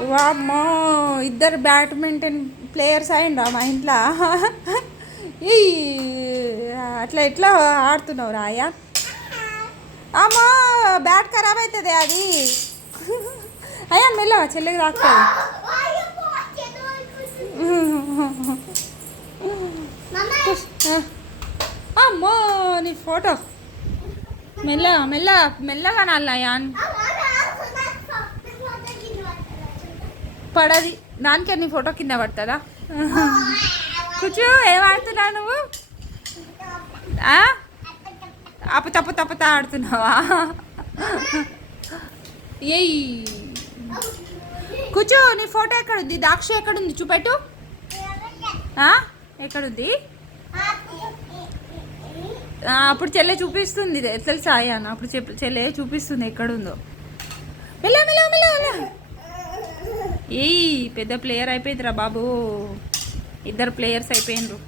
వామ్మో, ఇద్దరు badminton players అయిండ్రా మా ఇంట్లో. ఈ అట్లా ఎట్లా ఆడుతున్నావు రాయా? అమ్మో, బ్యాట్ ఖరాబ్ అవుతుంది అది. అయ్యా మెల్లగా చెల్లెకి తాకుతుంది. అమ్మో నీ ఫోటో మెల్లగా మెల్లగా మెల్లగా నల్లయ్యా పడది. దానికి నీ ఫోటో కింద పడుతుందా? కూర్చో, ఏం ఆడుతున్నావు నువ్వు? అప్పు తప్పు తప్పుతా ఆడుతున్నావా? ఏయ్ కూర్చో, నీ ఫోటో ఎక్కడుంది? దాక్షి ఎక్కడుంది చూపెట్టు. ఎక్కడుంది? అప్పుడు చెల్లె చూపిస్తుంది తెలుసా అయ్యాను. అప్పుడు చెల్లె చూపిస్తుంది ఎక్కడుందో. మెల్ల మెల్ల మెల్ల మెల్ల. ఏయ్ పెద్ద ప్లేయర్ అయిపోయిందిరా బాబు. ఇద్దరు ప్లేయర్స్ అయిపోయినరు.